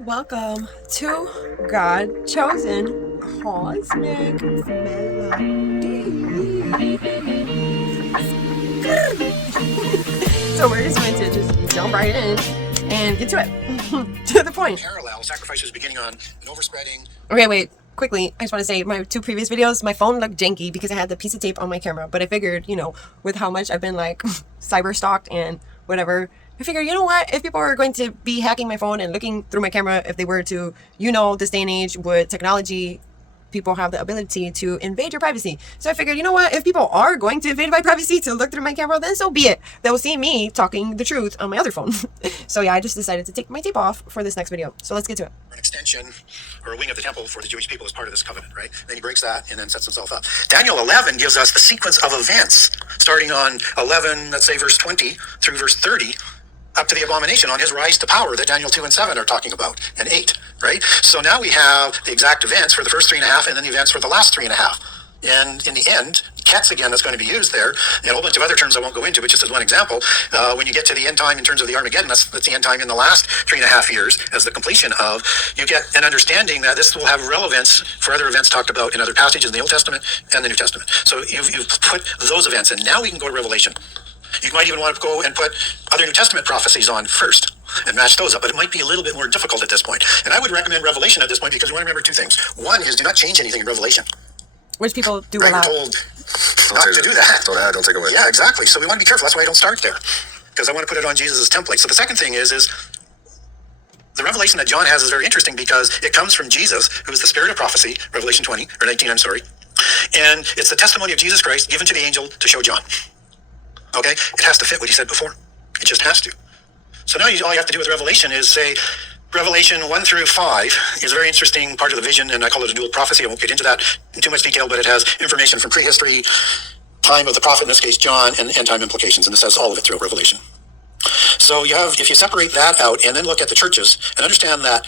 Welcome to God Chosen Cosmic Melody. So we're just going to just jump right in and get to it. To the point. Parallel sacrifices beginning on an overspreading. Okay, wait. Quickly, I just want to say my two previous videos, my phone looked janky because I had the piece of tape on my camera. But I figured, with how much I've been like cyber stalked and whatever, I figured, you know what? If people are going to be hacking my phone and looking through my camera, if they were to, this day and age with technology, people have the ability to invade your privacy. So I figured, you know what? If people are going to invade my privacy to look through my camera, then so be it. They'll see me talking the truth on my other phone. So yeah, I just decided to take my tape off for this next video. So let's get to it. An extension or a wing of the temple for the Jewish people as part of this covenant, right? Then he breaks that and then sets himself up. Daniel 11 gives us the sequence of events starting on 11, let's say verse 20 through verse 30, up to the abomination on his rise to power that Daniel 2 and 7 are talking about, and 8, right? So now we have the exact events for the first 3.5 and then the events for the last 3.5. And in the end, Ketz again is going to be used there, and a whole bunch of other terms I won't go into, but just as one example, when you get to the end time in terms of the Armageddon, that's the end time in the last 3.5 years as the completion of, you get an understanding that this will have relevance for other events talked about in other passages in the Old Testament and the New Testament. So you've put those events in. Now we can go to Revelation. You might even want to go and put other New Testament prophecies on first and match those up, but it might be a little bit more difficult at this point. And I would recommend Revelation at this point because we want to remember two things. One is do not change anything in Revelation. Which people do Right, a lot. we're told not to do that. Don't add, don't take away. Yeah, exactly. So we want to be careful. That's why I don't start there, because I want to put it on Jesus' template. So the second thing is the revelation that John has is very interesting because it comes from Jesus, who is the spirit of prophecy, Revelation 20, or 19, I'm sorry. And it's the testimony of Jesus Christ given to the angel to show John. Okay? It has to fit what he said before. It just has to. So now all you have to do with Revelation is say, Revelation 1 through 5 is a very interesting part of the vision, and I call it a dual prophecy. I won't get into that in too much detail, but it has information from prehistory, time of the prophet, in this case John, and end time implications, and this has all of it throughout Revelation. So if you separate that out and then look at the churches and understand that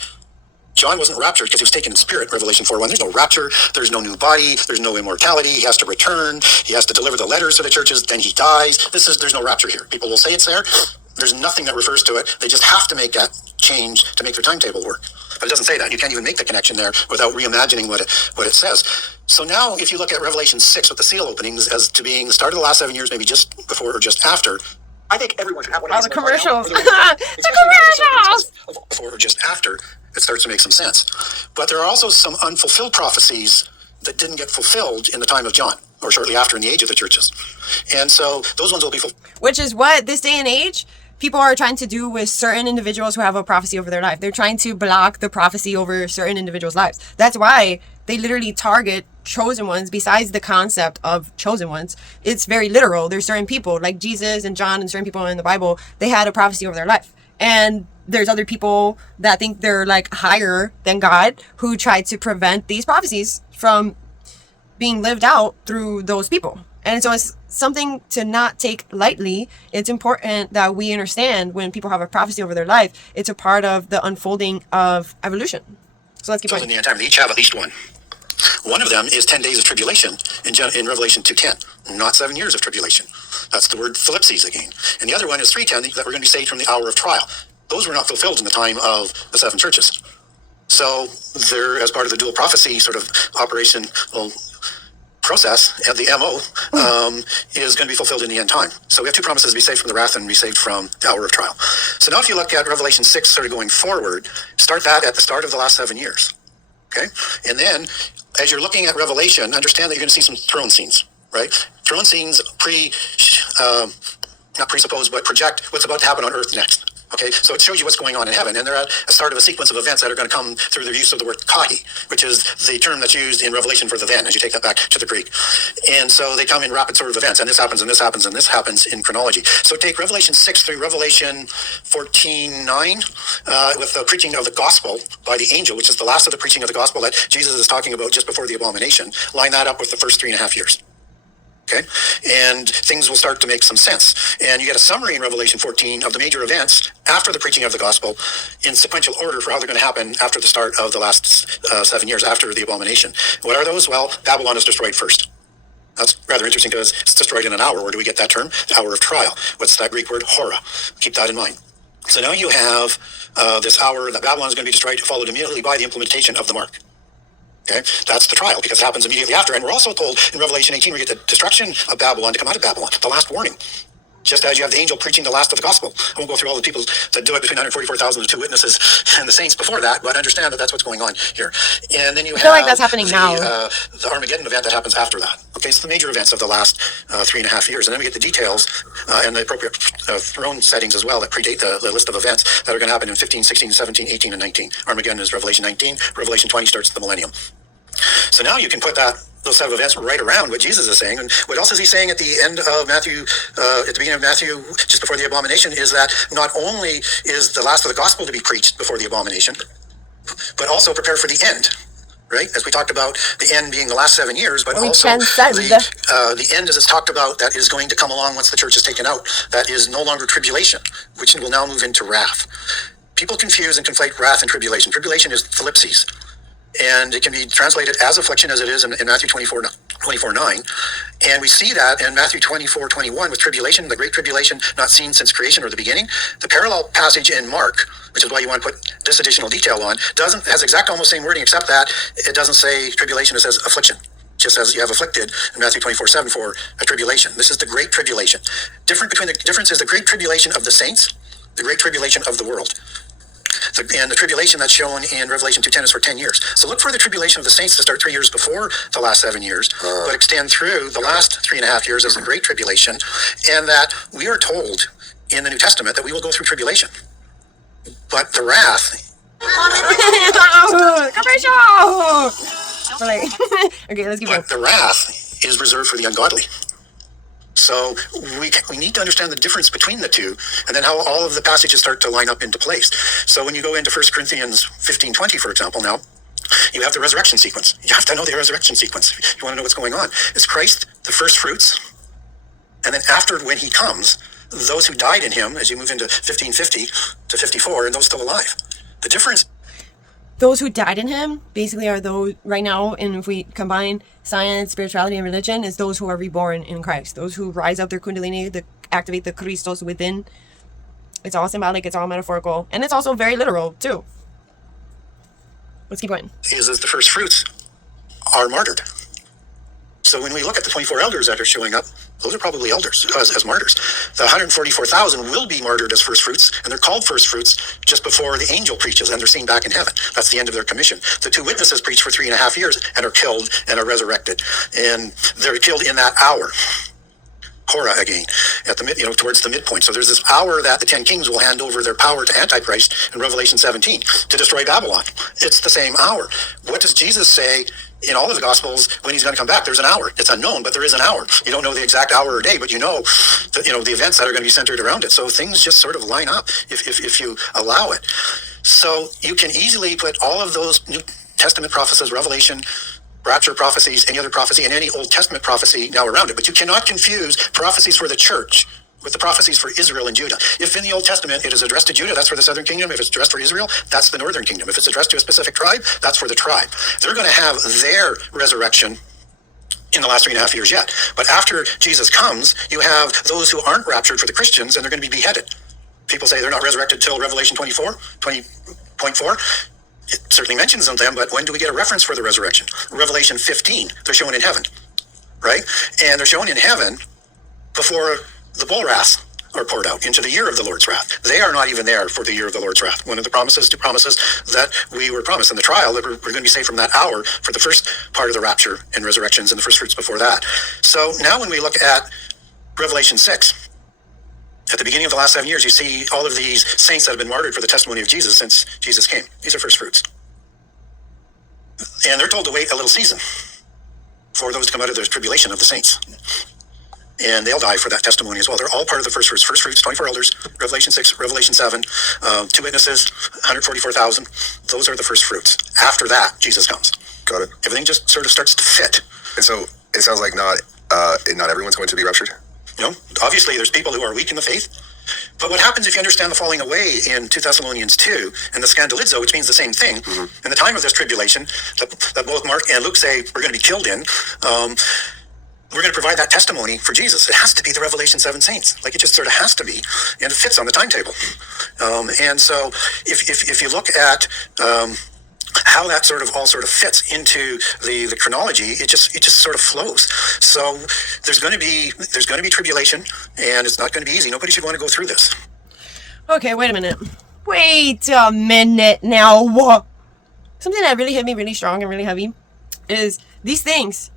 John wasn't raptured because he was taken in spirit, Revelation 4:1. There's no rapture, there's no new body, there's no immortality, he has to return, he has to deliver the letters to the churches, then he dies. There's no rapture here. People will say it's there. There's nothing that refers to it. They just have to make that change to make their timetable work. But it doesn't say that. You can't even make the connection there without reimagining what it says. So now if you look at Revelation 6 with the seal openings as to being the start of the last 7 years, maybe just before or just after, I think everyone should have one of All these. the commercials. The commercials! Before or just after, it starts to make some sense. But there are also some unfulfilled prophecies that didn't get fulfilled in the time of John, or shortly after in the age of the churches. And so those ones will be fulfilled. Which is what this day and age people are trying to do with certain individuals who have a prophecy over their life. They're trying to block the prophecy over certain individuals' lives. That's why they literally target chosen ones. Besides the concept of chosen ones, it's very literal. There's certain people like Jesus and John and certain people in the Bible, they had a prophecy over their life. And there's other people that think they're like higher than God who try to prevent these prophecies from being lived out through those people. And so it's something to not take lightly. It's important that we understand when people have a prophecy over their life, it's a part of the unfolding of evolution. So let's keep going. In the end time, they each have at least one. One of them is 10 days of tribulation in Revelation 2:10, not 7 years of tribulation. That's the word Philipses again. And the other one is 3:10, that we're going to be saved from the hour of trial. Those were not fulfilled in the time of the seven churches. So they're, as part of the dual prophecy sort of operation, process, and the MO is going to be fulfilled in the end time. So we have two promises: be saved from the wrath and be saved from the hour of trial. So now if you look at Revelation 6 sort of going forward, start that at the start of the last 7 years. Okay? And then as you're looking at Revelation, understand that you're going to see some throne scenes, right? Throne scenes not presuppose, but project what's about to happen on earth next. Okay, so it shows you what's going on in heaven, and they're at a start of a sequence of events that are going to come through the use of the word kahi, which is the term that's used in Revelation for the then, as you take that back to the Greek. And so they come in rapid sort of events, and this happens, and this happens, and this happens in chronology. So take Revelation 6 through Revelation 14:9 with the preaching of the gospel by the angel, which is the last of the preaching of the gospel that Jesus is talking about just before the abomination. Line that up with the first 3.5 years. Okay, and things will start to make some sense. And you get a summary in Revelation 14 of the major events after the preaching of the gospel in sequential order for how they're going to happen after the start of the last 7 years after the abomination. What are those? Well, Babylon is destroyed first. That's rather interesting because it's destroyed in an hour. Where do we get that term? The hour of trial. What's that Greek word? Hora. Keep that in mind. So now you have this hour that Babylon is going to be destroyed, followed immediately by the implementation of the mark. Okay, that's the trial, because it happens immediately after. And we're also told in Revelation 18, we get the destruction of Babylon to come out of Babylon, the last warning. Just as you have the angel preaching the last of the gospel. I won't go through all the people that do it, between 144,000 and 2 witnesses and the saints before that, but understand that that's what's going on here. And then you I feel like that's happening now. The Armageddon event that happens after that. Okay, so the major events of the last 3.5 years. And then we get the details and the appropriate throne settings as well that predate the list of events that are going to happen in 15, 16, 17, 18, and 19. Armageddon is Revelation 19. Revelation 20 starts the millennium. So now you can put those set of events right around what Jesus is saying. And what else is he saying at the end of Matthew, at the beginning of Matthew, just before the abomination, is that not only is the last of the gospel to be preached before the abomination, but also prepare for the end, right? As we talked about the end being the last 7 years, but also the end, as it's talked about, that is going to come along once the church is taken out. That is no longer tribulation, which will now move into wrath. People confuse and conflate wrath and tribulation. Tribulation is thlipsis. And it can be translated as affliction, as it is in Matthew 24:9. And we see that in Matthew 24:21 with tribulation, the great tribulation not seen since creation or the beginning. The parallel passage in Mark, which is why you want to put this additional detail on, has exact almost same wording, except that it doesn't say tribulation, it says affliction. Just as you have afflicted in Matthew 24:7 for a tribulation. This is the great tribulation. The difference is the great tribulation of the saints, the great tribulation of the world. And the tribulation that's shown in Revelation 2:10 is for 10 years. So look for the tribulation of the saints to start 3 years before the last 7 years, but extend through the last 3.5 years as the Great Tribulation, and that we are told in the New Testament that we will go through tribulation. But the wrath... Okay, let's keep going. But the wrath is reserved for the ungodly. So we need to understand the difference between the two, and then how all of the passages start to line up into place. So when you go into 1 Corinthians 15:20, for example, now, you have the resurrection sequence. You have to know the resurrection sequence. You want to know what's going on. Is Christ the first fruits? And then after, when he comes, those who died in him, as you move into 1550 to 54, and those still alive. The difference... Those who died in him basically are those right now, and if we combine science, spirituality, and religion, is those who are reborn in Christ. Those who rise up their kundalini, to activate the Christos within. It's all symbolic, it's all metaphorical, and it's also very literal too. Let's keep going. Is the first fruits are martyred. So when we look at the 24 elders that are showing up, those are probably elders as martyrs. The 144,000 will be martyred as first fruits, and they're called first fruits just before the angel preaches, and they're seen back in heaven. That's the end of their commission. The 2 witnesses preach for 3.5 years and are killed and are resurrected, and they're killed in that hour. Korah again, at the towards the midpoint. So there's this hour that the 10 kings will hand over their power to Antichrist in Revelation 17 to destroy Babylon. It's the same hour. What does Jesus say in all of the Gospels when he's going to come back? There's an hour. It's unknown, but there is an hour. You don't know the exact hour or day, but you know the events that are going to be centered around it. So things just sort of line up if you allow it. So you can easily put all of those New Testament prophecies, Revelation, rapture prophecies, any other prophecy, and any Old Testament prophecy now around it. But you cannot confuse prophecies for the church with the prophecies for Israel and Judah. If in the Old Testament it is addressed to Judah, that's for the southern kingdom. If it's addressed for Israel, that's the northern kingdom. If it's addressed to a specific tribe, that's for the tribe. They're going to have their resurrection in the last 3.5 years yet. But after Jesus comes, you have those who aren't raptured for the Christians, and they're going to be beheaded. People say they're not resurrected till Revelation 20.4. It certainly mentions them, but when do we get a reference for the resurrection? Revelation 15, they're shown in heaven, right? And they're shown in heaven before the bowl wrath are poured out into the year of the Lord's wrath. They are not even there for the year of the Lord's wrath. One of the promises that we were promised in the trial, that we're going to be saved from that hour for the first part of the rapture and resurrections and the first fruits before that. So now when we look at Revelation 6, at the beginning of the last 7 years, you see all of these saints that have been martyred for the testimony of Jesus since Jesus came. These are first fruits. And they're told to wait a little season for those to come out of the tribulation of the saints. And they'll die for that testimony as well. They're all part of the first fruits. First fruits, 24 elders, Revelation 6, Revelation 7, 2 witnesses, 144,000. Those are the first fruits. After that, Jesus comes. Got it. Everything just sort of starts to fit. And so it sounds like not everyone's going to be raptured. Obviously there's people who are weak in the faith. But what happens if you understand the falling away in 2 Thessalonians 2 and the scandalizo, which means the same thing, in the time of this tribulation that both Mark and Luke say we're going to be killed in, we're going to provide that testimony for Jesus. It has to be the Revelation 7 saints. Like, it just sort of has to be, and it fits on the timetable. And so if you look at how that sort of all sort of fits into the chronology, it just sort of flows. So there's going to be tribulation, and it's not going to be easy. Nobody should want to go through this. Okay, wait a minute. Wait a minute now. Something that really hit me really strong and really heavy is these things.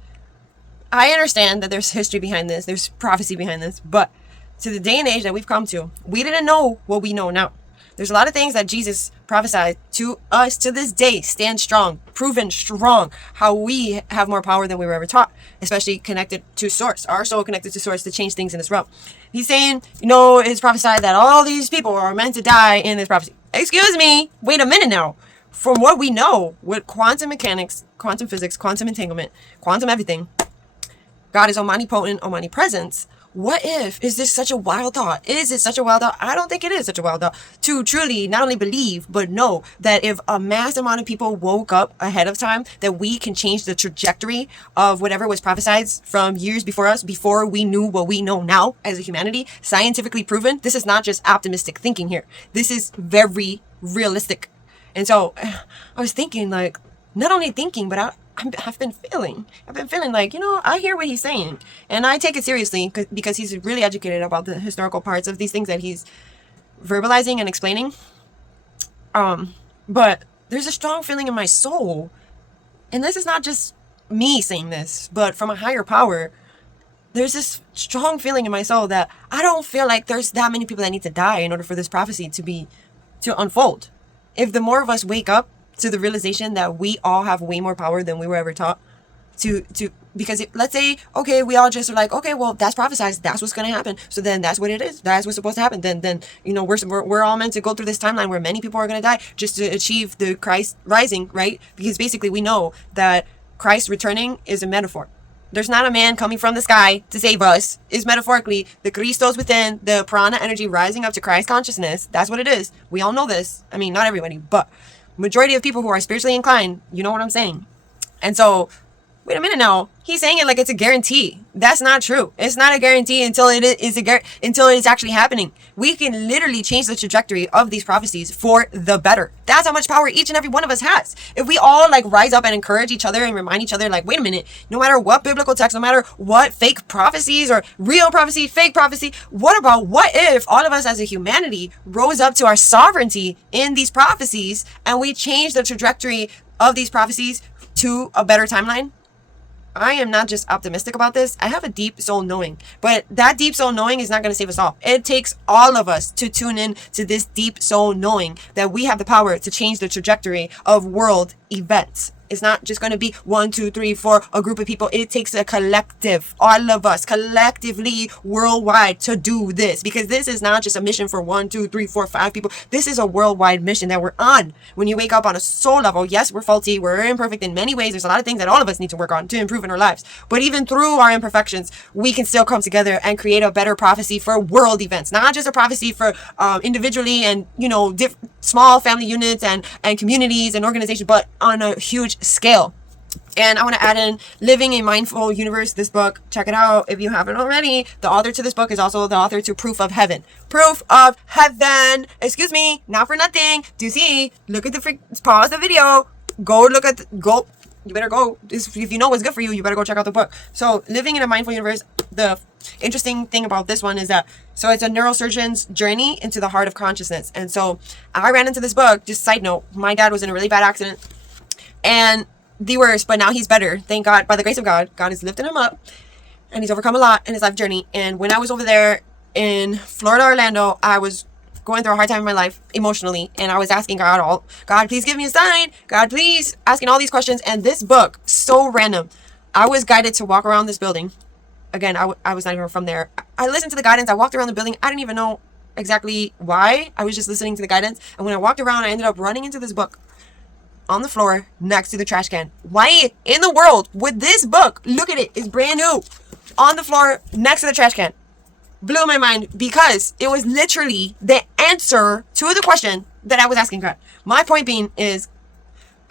I understand that there's history behind this, there's prophecy behind this, but to the day and age that we've come to, we didn't know what we know now. There's a lot of things that Jesus prophesied to us to this day stand strong, proven strong, how we have more power than we were ever taught, especially connected to source, our soul connected to source to change things in this realm. He's saying, it's prophesied that all these people are meant to die in this prophecy. Excuse me, wait a minute now. From what we know with quantum mechanics, quantum physics, quantum entanglement, quantum everything, God is omnipotent, omnipresent. What if, is this such a wild thought? Is it such a wild thought? I don't think it is such a wild thought to truly not only believe, but know that if a mass amount of people woke up ahead of time, that we can change the trajectory of whatever was prophesied from years before us, before we knew what we know now as a humanity, scientifically proven. This is not just optimistic thinking here. This is very realistic. And so I was thinking, like, not only thinking, but I've been feeling like, I hear what he's saying, and I take it seriously because he's really educated about the historical parts of these things that he's verbalizing and explaining. But there's a strong feeling in my soul, and this is not just me saying this, but from a higher power. There's this strong feeling in my soul that I don't feel like there's that many people that need to die in order for this prophecy to unfold. If the more of us wake up to the realization that we all have way more power than we were ever taught because let's say, okay, we all just are like, okay, well, that's prophesied, that's what's going to happen, so then that's what it is, that's what's supposed to happen, then we're all meant to go through this timeline where many people are going to die just to achieve the Christ rising, right? Because basically we know that Christ returning is a metaphor. There's not a man coming from the sky to save us. Is metaphorically the Christos within, the prana energy rising up to Christ consciousness. That's what it is. We all know this. I mean, not everybody, but majority of people who are spiritually inclined, you know what I'm saying. And so, wait a minute now. He's saying it like it's a guarantee. That's not true. It's not a guarantee until it is actually happening. We can literally change the trajectory of these prophecies for the better. That's how much power each and every one of us has. If we all rise up and encourage each other and remind each other, wait a minute, no matter what biblical text, no matter what fake prophecies or real prophecy, fake prophecy, what if all of us as a humanity rose up to our sovereignty in these prophecies and we change the trajectory of these prophecies to a better timeline? I am not just optimistic about this. I have a deep soul knowing, but that deep soul knowing is not going to save us all. It takes all of us to tune in to this deep soul knowing that we have the power to change the trajectory of world events. It's not just going to be 1, 2, 3, 4, a group of people. It takes a collective, all of us collectively worldwide to do this, because this is not just a mission for 1, 2, 3, 4, 5 people. This is a worldwide mission that we're on. When you wake up on a soul level, yes, we're faulty, we're imperfect in many ways. There's a lot of things that all of us need to work on to improve in our lives. But even through our imperfections, we can still come together and create a better prophecy for world events, not just a prophecy for individually and, small family units and communities and organizations, but on a huge scale. And I want to add in Living a Mindful Universe, this book. Check it out if you haven't already. The author to this book is also the author to Proof of Heaven. Proof of Heaven. Excuse me, not for nothing. Do you see? Look at pause the video. Go look at you better go. If you know what's good for you, you better go check out the book. So Living in a Mindful Universe, the interesting thing about this one is that, so it's a neurosurgeon's journey into the heart of consciousness. And so I ran into this book, just side note, my dad was in a really bad accident and the worst, but now he's better. Thank God, by the grace of God, God has lifted him up and he's overcome a lot in his life journey. And when I was over there in Florida, Orlando, I was going through a hard time in my life emotionally, and I was asking God, please give me a sign, God, please, asking all these questions. And this book, so random, I was guided to walk around this building. Again, I was not even from there. I listened to the guidance. I walked around the building. I didn't even know exactly why. I was just listening to the guidance. And when I walked around, I ended up running into this book on the floor next to the trash can. Why in the world would this book, look at it, it's brand new, on the floor next to the trash can? Blew my mind, because it was literally the answer to the question that I was asking God. My point being is,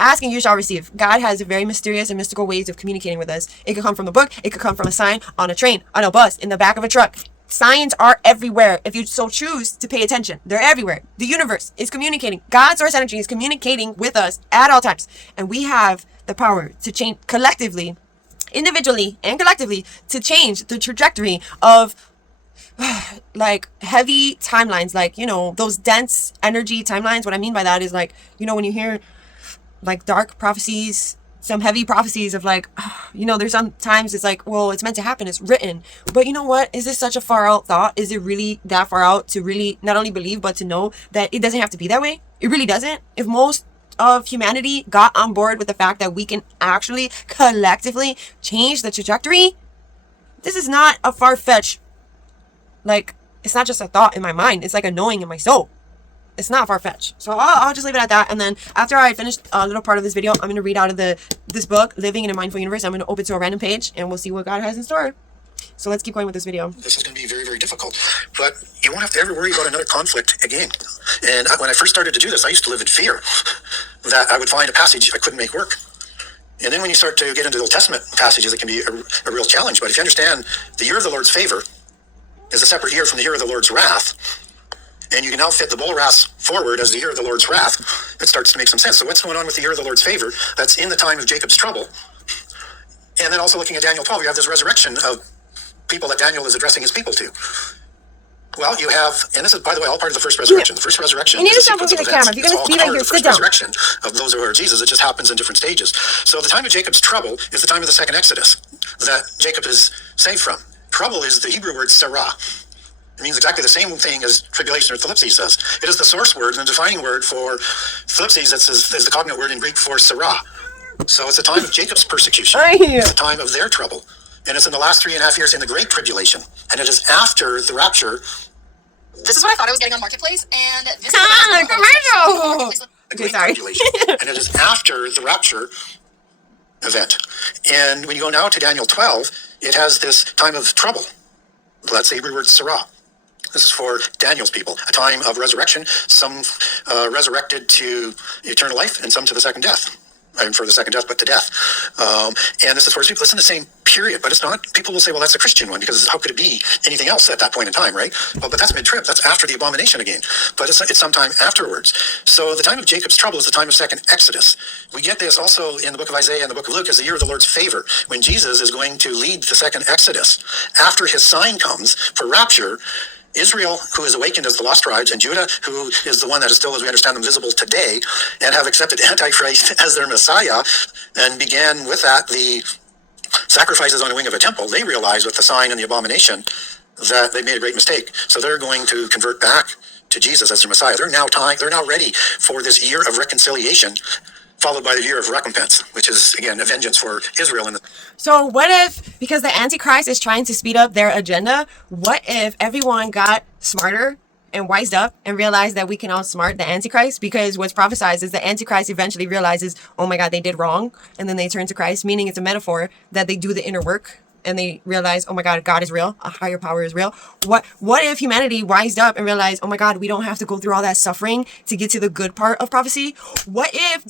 Ask and you shall receive. God has very mysterious and mystical ways of communicating with us. It could come from the book. It could come from a sign on a train, on a bus, in the back of a truck. Signs are everywhere if you so choose to pay attention. They're everywhere. The universe is communicating. God's source energy is communicating with us at all times. And we have the power to change collectively, individually and collectively, to change the trajectory of like heavy timelines, like, you know, those dense energy timelines. What I mean by that is, like, you know, when you hear like dark prophecies, some heavy prophecies of like, you know, there's sometimes it's like, well, it's meant to happen, it's written. But you know what? Is this such a far out thought? Is it really that far out to really not only believe, but to know that it doesn't have to be that way? It really doesn't. If most of humanity got on board with the fact that we can actually collectively change the trajectory, this is not a far-fetched, like, it's not just a thought in my mind, it's like a knowing in my soul. It's not far-fetched. So I'll just leave it at that. And then after I finish a little part of this video, I'm going to read out of this book, Living in a Mindful Universe. I'm going to open to a random page and we'll see what God has in store. So let's keep going with this video. This is going to be very, very difficult, but you won't have to ever worry about another conflict again. And when I first started to do this, I used to live in fear that I would find a passage I couldn't make work. And then when you start to get into the Old Testament passages, it can be a real challenge. But if you understand the year of the Lord's favor is a separate year from the year of the Lord's wrath, and you can now fit the bull wrath forward as the year of the Lord's wrath, it starts to make some sense. So what's going on with the year of the Lord's favor? That's in the time of Jacob's trouble. And then also looking at Daniel 12, you have this resurrection of people that Daniel is addressing his people to. Well, you have, and this is, by the way, all part of the first resurrection. The first resurrection you need is to a stop sequence moving of the events. camera. If you're going to be right here, sit down. Resurrection of those who are Jesus. It just happens in different stages. So the time of Jacob's trouble is the time of the second Exodus that Jacob is saved from. Trouble is the Hebrew word sarah. It means exactly the same thing as tribulation or thlipsis says. It is the source word and the defining word for thlipsis. Is the cognate word in Greek for sarah. So it's the time of Jacob's persecution. It's the time of their trouble. And it's in the last 3.5 years in the Great Tribulation. And it is after the rapture. This is what I thought I was getting on Marketplace, and this commercial! The Great sorry. Tribulation. And it is after the rapture event. And when you go now to Daniel 12, it has this time of trouble. That's the Hebrew word sarah. This is for Daniel's people, a time of resurrection. Some resurrected to eternal life, and some to the second death. I mean, for the second death, but to death. And this is for people. It's in the same period, but it's not. People will say, well, that's a Christian one, because how could it be anything else at that point in time, right? Well, but that's mid-trib. That's after the abomination again. But it's sometime afterwards. So the time of Jacob's trouble is the time of second Exodus. We get this also in the book of Isaiah and the book of Luke as the year of the Lord's favor, when Jesus is going to lead the second Exodus. After his sign comes for rapture, Israel, who is awakened as the lost tribes, and Judah, who is the one that is still, as we understand them, visible today, and have accepted Antichrist as their Messiah, and began with that the sacrifices on the wing of a temple, they realize with the sign and the abomination that they made a great mistake. So they're going to convert back to Jesus as their Messiah. They're now ready for this year of reconciliation, followed by the year of recompense, which is, again, a vengeance for Israel. So what if, because the Antichrist is trying to speed up their agenda, what if everyone got smarter and wised up and realized that we can outsmart the Antichrist? Because what's prophesied is the Antichrist eventually realizes, oh my God, they did wrong. And then they turn to Christ, meaning it's a metaphor that they do the inner work and they realize, oh my God, God is real. A higher power is real. What if humanity wised up and realized, oh my God, we don't have to go through all that suffering to get to the good part of prophecy? What if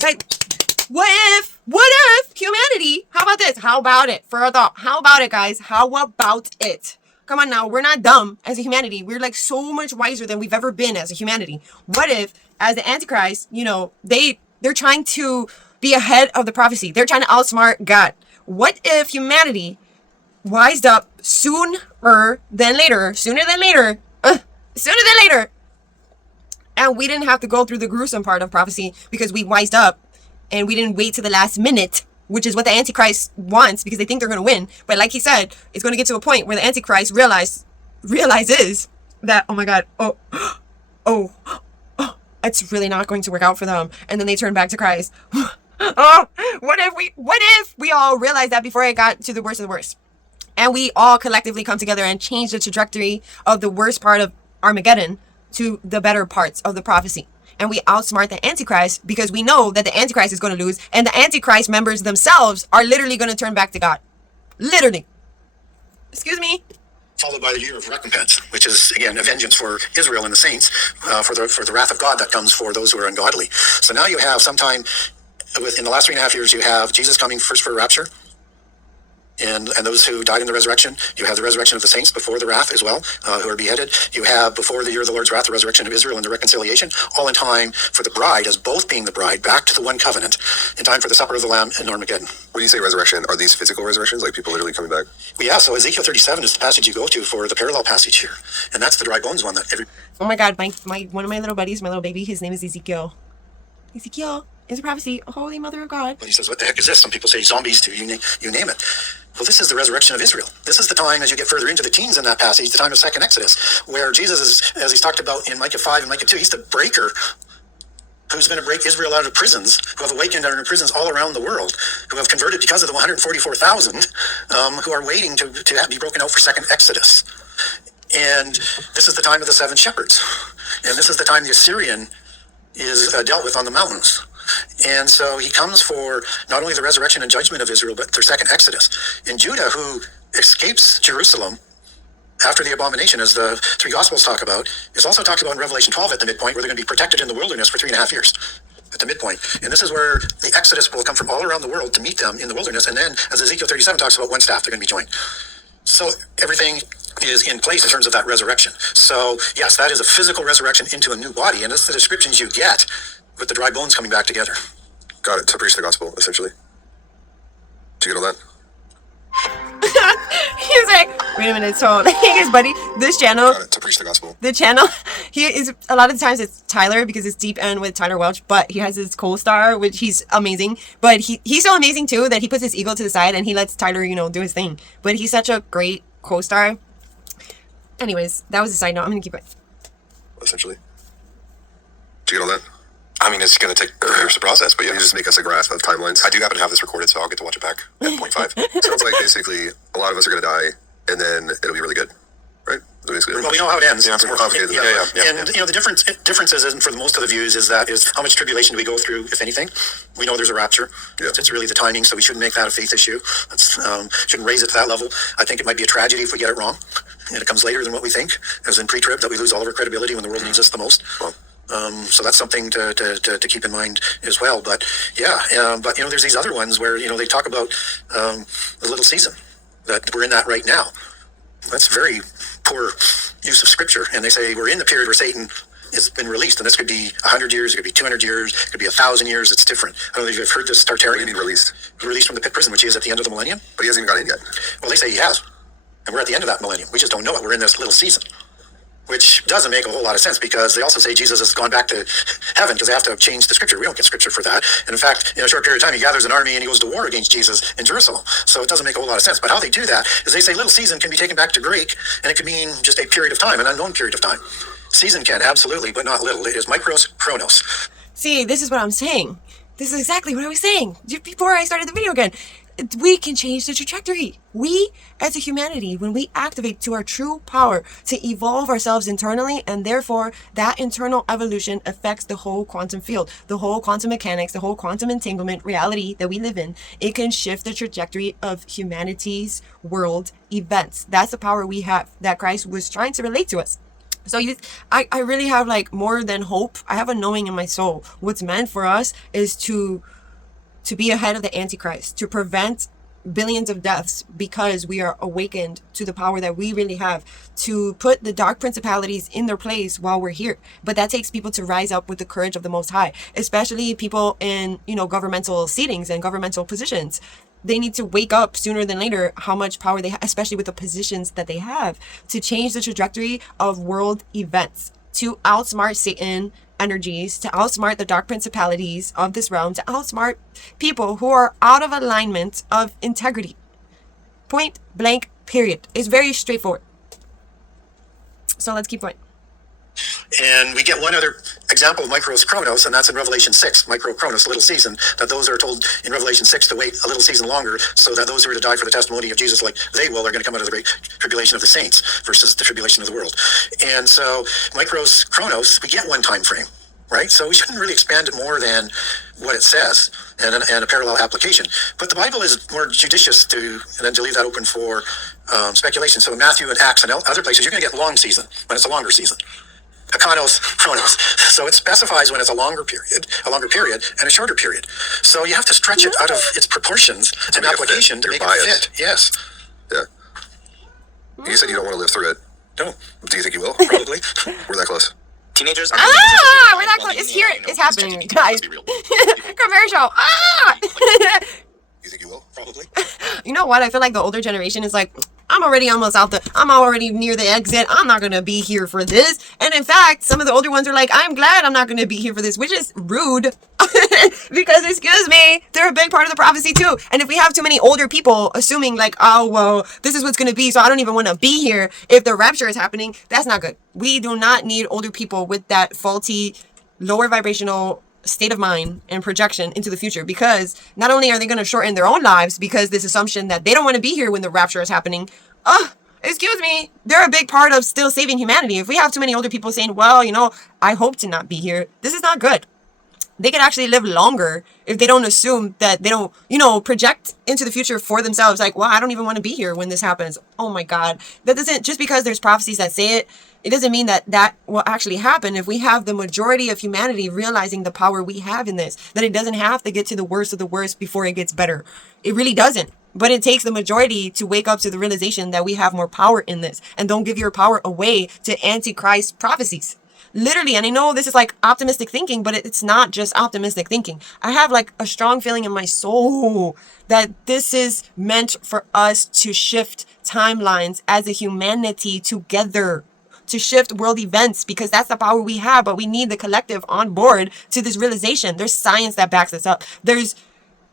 humanity, how about this? How about it? For a thought. How about it, guys? How about it? Come on now. We're not dumb as a humanity. We're like so much wiser than we've ever been as a humanity. What if, as the Antichrist, you know, they're trying to be ahead of the prophecy. They're trying to outsmart God. What if humanity wised up sooner than later, and we didn't have to go through the gruesome part of prophecy because we wised up and we didn't wait to the last minute, which is what the Antichrist wants because they think they're going to win. But like he said, it's going to get to a point where the Antichrist realizes that, oh my God, it's really not going to work out for them. And then they turn back to Christ. What if we all realized that before it got to the worst of the worst? And we all collectively come together and change the trajectory of the worst part of Armageddon to the better parts of the prophecy. And we outsmart the Antichrist because we know that the Antichrist is going to lose. And the Antichrist members themselves are literally going to turn back to God. Literally. Excuse me. Followed by the year of recompense, which is, again, a vengeance for Israel and the saints, for the wrath of God that comes for those who are ungodly. So now you have sometime within the last 3.5 years, you have Jesus coming first for a rapture. And those who died in the resurrection. You have the resurrection of the saints before the wrath as well, who are beheaded. You have, before the year of the Lord's wrath, the resurrection of Israel and the reconciliation, all in time for the bride, as both being the bride, back to the one covenant, in time for the supper of the Lamb and Armageddon. When you say resurrection, are these physical resurrections, like people literally coming back? Well, yeah, so Ezekiel 37 is the passage you go to for the parallel passage here. And that's the dry bones one that every... Oh my God, one of my little buddies, my little baby, his name is Ezekiel. Ezekiel is a prophecy, Holy Mother of God. But he says, what the heck is this? Some people say zombies too, you name it. Well, this is the resurrection of Israel. This is the time, as you get further into the teens in that passage, the time of second Exodus, where Jesus is, as he's talked about in Micah 5 and Micah 2, he's the breaker who's going to break Israel out of prisons, who have awakened out of prisons all around the world, who have converted because of the 144,000 who are waiting to be broken out for second Exodus. And this is the time of the seven shepherds. And this is the time the Assyrian is dealt with on the mountains. And so he comes for not only the resurrection and judgment of Israel, but their second Exodus. In Judah, who escapes Jerusalem after the abomination, as the three Gospels talk about, is also talked about in Revelation 12 at the midpoint, where they're going to be protected in the wilderness for 3.5 years. At the midpoint. And this is where the Exodus will come from all around the world to meet them in the wilderness. And then, as Ezekiel 37 talks about, one staff, they're going to be joined. So everything is in place in terms of that resurrection. So, yes, that is a physical resurrection into a new body. And that's the descriptions you get with the dry bones coming back together. Got it. To preach the gospel, essentially. Did you get all that? He's like, wait a minute, so his buddy, this channel, Got it. To preach the gospel. the channel, he is, a lot of the times it's Tyler, because it's Deep End with Tyler Welch, but he has his co-star, which he's amazing, but he's so amazing too that he puts his ego to the side and he lets Tyler, do his thing, but he's such a great co-star. Anyways, that was a side note. I'm gonna keep it. Essentially. Did you get all that? I mean, it's going to take years to process, but yeah. You just make us a grasp of timelines. I do happen to have this recorded, so I'll get to watch it back at 0.5. Sounds like basically a lot of us are going to die, and then it'll be really good, right? Well, we know how it ends. Yeah, it's more complicated than that. Yeah. And the differences is, for most of the views, is how much tribulation do we go through, if anything. We know there's a rapture. Yeah. It's really the timing, so we shouldn't make that a faith issue. Shouldn't raise it to that level. I think it might be a tragedy if we get it wrong, and it comes later than what we think, as in pre-trib, that we lose all of our credibility when the world needs us the most. Well, so that's something to keep in mind as well. But yeah, but there's these other ones where they talk about the little season that we're in that right now. That's very poor use of scripture. And they say we're in the period where Satan has been released, and this could be 100 years, it could be 200 years, it could be 1,000 years. It's different. I don't know if you've heard this Tartarian. what do you mean released? Released from the pit prison, which he is at the end of the millennium. But he hasn't even got in yet. Well, they say he has, and we're at the end of that millennium. We just don't know it. We're in this little season, which doesn't make a whole lot of sense, because they also say Jesus has gone back to heaven because they have to change the scripture. We don't get scripture for that. And in fact, in a short period of time, he gathers an army and he goes to war against Jesus in Jerusalem. So it doesn't make a whole lot of sense. But how they do that is they say little season can be taken back to Greek, and it could mean just a period of time, an unknown period of time. Season can, absolutely, but not little. It is micros, chronos. See, this is what I'm saying. This is exactly what I was saying before I started the video again. We can change the trajectory. We, as a humanity, when we activate to our true power to evolve ourselves internally, and therefore that internal evolution affects the whole quantum field, the whole quantum mechanics, the whole quantum entanglement reality that we live in. It can shift the trajectory of humanity's world events. That's the power we have that Christ was trying to relate to us. So I really have more than hope. I have a knowing in my soul. What's meant for us is to be ahead of the Antichrist, to prevent billions of deaths, because we are awakened to the power that we really have, to put the dark principalities in their place while we're here. But that takes people to rise up with the courage of the Most High, especially people in, governmental seatings and governmental positions. They need to wake up sooner than later how much power they have, especially with the positions that they have, to change the trajectory of world events, to outsmart Satan energies, to outsmart the dark principalities of this realm, to outsmart people who are out of alignment of integrity. Point blank, period. It's very straightforward. So let's keep going. And we get one other example of micros chronos, and that's in Revelation 6, micro chronos, little season, that those are told in Revelation 6 to wait a little season longer, so that those who are to die for the testimony of Jesus, like they will, are going to come out of the great tribulation of the saints versus the tribulation of the world. And so micros chronos, we get one time frame, right? So we shouldn't really expand it more than what it says and a parallel application. But the Bible is more judicious to leave that open for speculation. So in Matthew and Acts and other places, you're going to get long season when it's a longer season. Econos, chronos. So it specifies when it's a longer period, and a shorter period. So you have to stretch it out of its proportions and application to make it fit. Yes. Yeah. You said you don't want to live through it. No. Do you think you will? Probably. We're that close. Teenagers. We're not close. It's here. It's happening, guys. Commercial. You think you will? Probably. You know what? I feel like the older generation is like, I'm already near the exit. I'm not going to be here for this. And in fact, some of the older ones are like, I'm glad I'm not going to be here for this, which is rude. Because, excuse me, they're a big part of the prophecy too. And if we have too many older people assuming like, oh, well, this is what's going to be, so I don't even want to be here if the rapture is happening, that's not good. We do not need older people with that faulty, lower vibrational state of mind and projection into the future, because not only are they going to shorten their own lives because this assumption that they don't want to be here when the rapture is happening, excuse me, they're a big part of still saving humanity. If we have too many older people saying, well, I hope to not be here, this is not good. They can actually live longer if they don't assume that they don't, project into the future for themselves. Like, well, I don't even want to be here when this happens. Oh my God. That doesn't, just because there's prophecies that say it, it doesn't mean that that will actually happen if we have the majority of humanity realizing the power we have in this, that it doesn't have to get to the worst of the worst before it gets better. It really doesn't. But it takes the majority to wake up to the realization that we have more power in this, and don't give your power away to antichrist prophecies. Literally, and I know this is like optimistic thinking, but it's not just optimistic thinking. I have like a strong feeling in my soul that this is meant for us to shift timelines as a humanity together, to shift world events, because that's the power we have, but we need the collective on board to this realization. There's science that backs this up. There's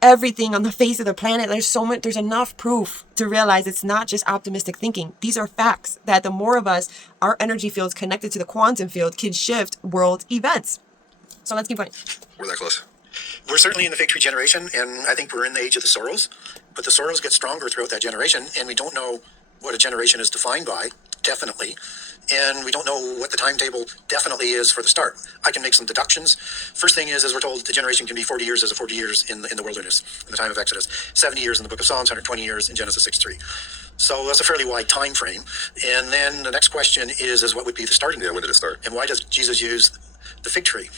everything on the face of the planet. There's enough proof to realize it's not just optimistic thinking. These are facts that the more of us, our energy fields connected to the quantum field, can shift world events. So let's keep going. We're that close. We're certainly in the fig tree generation, and I think we're in the age of the sorrows. But the sorrows get stronger throughout that generation, and we don't know what a generation is defined by, definitely. And we don't know what the timetable definitely is for the start. I can make some deductions. First thing is we're told the generation can be 40 years as a 40 years in the wilderness, in the time of Exodus, 70 years in the book of Psalms, 120 years in Genesis 6:3. So that's a fairly wide time frame. And then the next question is what would be the starting point? When did it start? And why does Jesus use the fig tree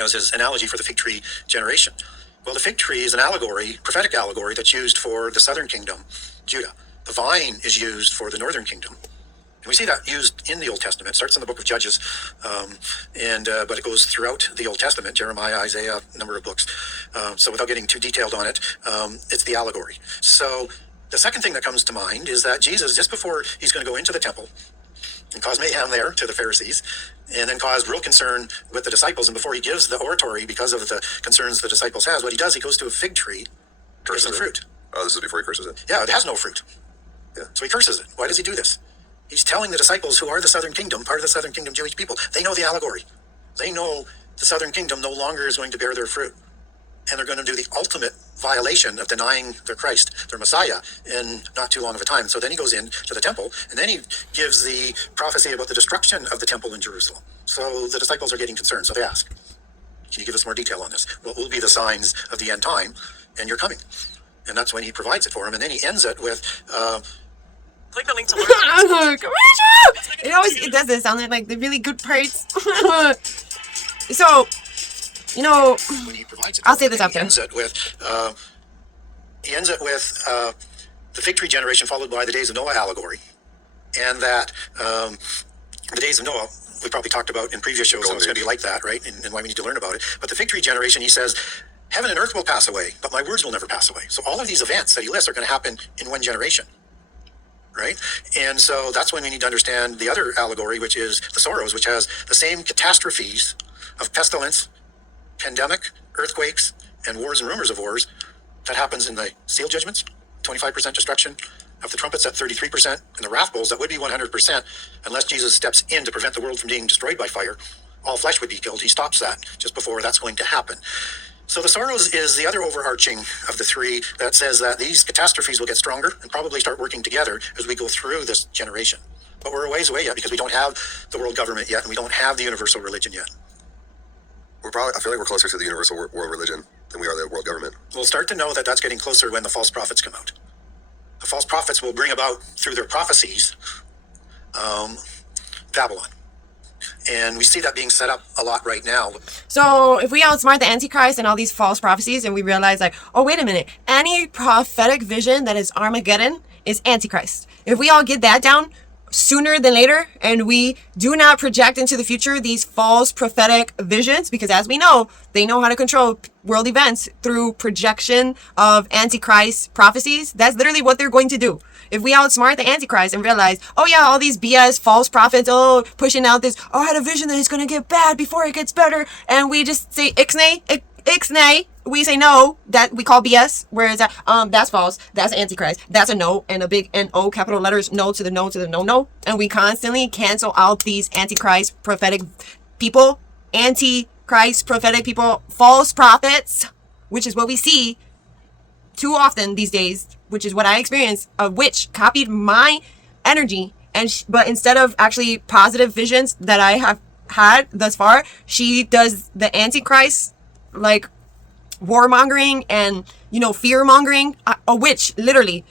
as his analogy for the fig tree generation? Well, the fig tree is an allegory, prophetic allegory, that's used for the southern kingdom, Judah. The vine is used for the northern kingdom. And we see that used in the Old Testament. It starts in the book of Judges, but it goes throughout the Old Testament, Jeremiah, Isaiah, a number of books. So without getting too detailed on it, it's the allegory. So the second thing that comes to mind is that Jesus, just before he's going to go into the temple and cause mayhem there to the Pharisees, and then cause real concern with the disciples, and before he gives the oratory because of the concerns the disciples has, what he does, he goes to a fig tree to get some fruit. Oh, this is before he curses it. Yeah, it has no fruit. Yeah. So he curses it. Why does he do this? He's telling the disciples, who are the southern kingdom, part of the southern kingdom Jewish people, they know the allegory. They know the southern kingdom no longer is going to bear their fruit. And they're going to do the ultimate violation of denying their Christ, their Messiah, in not too long of a time. So then he goes into the temple, and then he gives the prophecy about the destruction of the temple in Jerusalem. So the disciples are getting concerned. So they ask, can you give us more detail on this? What will be the signs of the end time and your coming? And that's when he provides it for him. And then he ends it with... Click the link to learn. It does this sound like the really good parts. So, when he provides it, I'll say this after. He ends it with the fig tree generation followed by the days of Noah allegory, and that the days of Noah we probably talked about in previous shows. So it's going to be like that, right? And why we need to learn about it. But the fig tree generation, he says, heaven and earth will pass away, but my words will never pass away. So all of these events that he lists are going to happen in one generation. Right? And so that's when we need to understand the other allegory, which is the sorrows, which has the same catastrophes of pestilence, pandemic, earthquakes, and wars and rumors of wars that happens in the seal judgments, 25% destruction, of the trumpets at 33%, and the wrath bowls that would be 100%, unless Jesus steps in to prevent the world from being destroyed by fire. All flesh would be killed. He stops that just before that's going to happen. So the sorrows is the other overarching of the three that says that these catastrophes will get stronger and probably start working together as we go through this generation. But we're a ways away yet because we don't have the world government yet and we don't have the universal religion yet. I feel like we're closer to the universal world religion than we are the world government. We'll start to know that that's getting closer when the false prophets come out. The false prophets will bring about, through their prophecies, Babylon. And we see that being set up a lot right now. So if we outsmart the Antichrist and all these false prophecies, and we realize like, oh, wait a minute, any prophetic vision that is Armageddon is Antichrist. If we all get that down sooner than later, and we do not project into the future these false prophetic visions, because as we know, they know how to control world events through projection of Antichrist prophecies. That's literally what they're going to do. If we outsmart the Antichrist and realize, oh yeah, all these BS false prophets, oh, pushing out this, oh, I had a vision that it's going to get bad before it gets better, and we just say ixnay, we say no, that we call BS, whereas that's false, that's Antichrist, that's a no, and a big N-O, capital letters, no to the no to the no, and we constantly cancel out these Antichrist prophetic people, Antichrist prophetic people, false prophets, which is what we see too often these days, which is what I experienced, of which copied my energy, but instead of actually positive visions that I have had thus far, she does the Antichrist, like warmongering and, fear mongering, a witch literally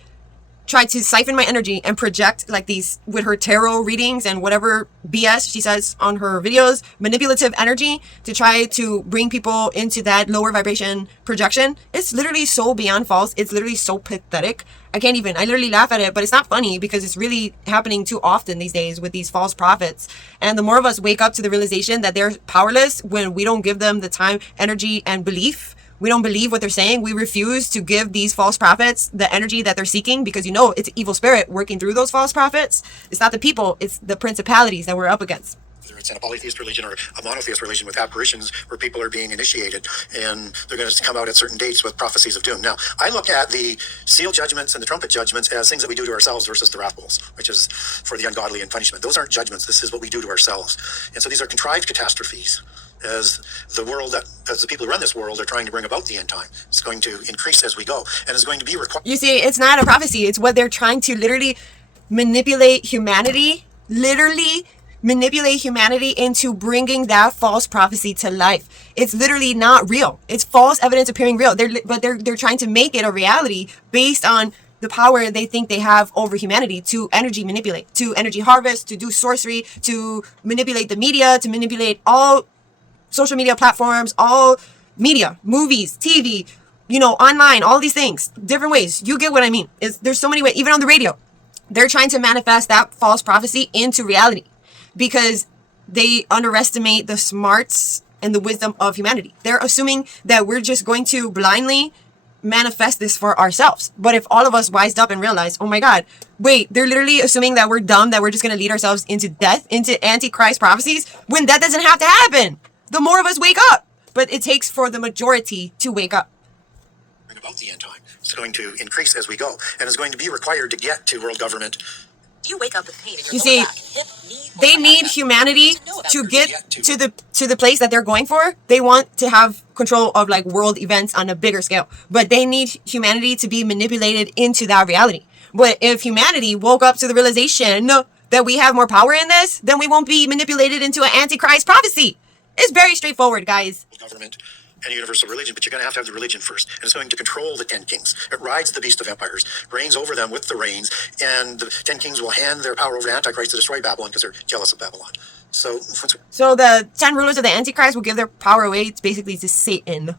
tried to siphon my energy and project like these with her tarot readings and whatever BS she says on her videos, manipulative energy to try to bring people into that lower vibration projection. It's literally so beyond false. It's literally so pathetic. I literally laugh at it, but it's not funny because it's really happening too often these days with these false prophets. And the more of us wake up to the realization that they're powerless when we don't give them the time, energy, and belief, we don't believe what they're saying. We refuse to give these false prophets the energy that they're seeking, because it's an evil spirit working through those false prophets. It's not the people, it's the principalities that we're up against. Whether it's in a polytheist religion or a monotheist religion with apparitions where people are being initiated, and they're going to come out at certain dates with prophecies of doom. Now, I look at the seal judgments and the trumpet judgments as things that we do to ourselves versus the wrath bowls, which is for the ungodly and punishment. Those aren't judgments. This is what we do to ourselves. And so these are contrived catastrophes as the people who run this world are trying to bring about the end time. It's going to increase as we go, and it's going to be required. You see, it's not a prophecy. It's what they're trying to literally manipulate humanity into bringing that false prophecy to life. It's literally not real. It's false evidence appearing real. They're trying to make it a reality based on the power they think they have over humanity to energy manipulate, to energy harvest, to do sorcery, to manipulate the media, to manipulate all social media platforms, all media, movies, TV, online, all these things, different ways. You get what I mean. There's so many ways, even on the radio. They're trying to manifest that false prophecy into reality because they underestimate the smarts and the wisdom of humanity. They're assuming that we're just going to blindly manifest this for ourselves. But if all of us wised up and realized, oh my God, wait, they're literally assuming that we're dumb, that we're just going to lead ourselves into death, into Antichrist prophecies, when that doesn't have to happen. The more of us wake up, but it takes for the majority to wake up. About the end time. It's going to increase as we go, and it's going to be required to get to world government. You wake up with pain in your You see, lower back, hip, knee, or they back. need humanity to get to to the place that they're going for. They want to have control of like world events on a bigger scale, but they need humanity to be manipulated into that reality. But if humanity woke up to the realization that we have more power in this, then we won't be manipulated into an Antichrist prophecy. It's very straightforward, guys. Government and universal religion, but you're going to have the religion first, and it's going to control the 10 kings. It rides the beast of empires, reigns over them with the reins, and the 10 kings will hand their power over to Antichrist to destroy Babylon because they're jealous of Babylon. So the 10 rulers of the Antichrist will give their power away. It's basically to Satan,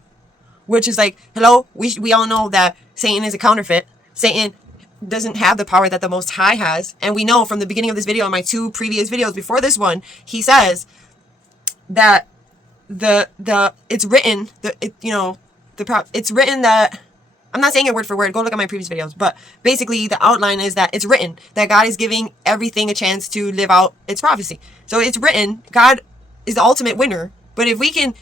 which is like, hello, we all know that Satan is a counterfeit. Satan doesn't have the power that the Most High has, and we know from the beginning of this video and my two previous videos before this one, he says that it's written it's written that, I'm not saying it word for word, go look at my previous videos, but basically the outline is that it's written that God is giving everything a chance to live out its prophecy. So it's written, God is the ultimate winner. But if we can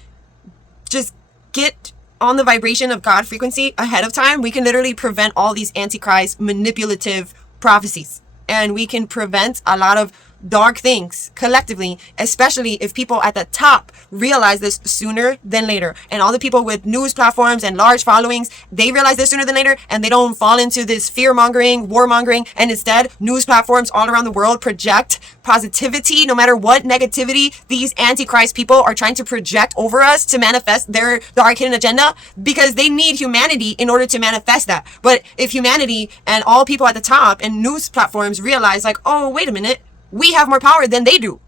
just get on the vibration of God frequency ahead of time, we can literally prevent all these Antichrist manipulative prophecies, and we can prevent a lot of dark things collectively, especially if people at the top realize this sooner than later. And all the people with news platforms and large followings, they realize this sooner than later, and they don't fall into this fear mongering, war mongering, and instead news platforms all around the world project positivity, no matter what negativity these Antichrist people are trying to project over us to manifest their dark hidden agenda, because they need humanity in order to manifest that. But if humanity and all people at the top and news platforms realize like, oh, wait a minute, we have more power than they do.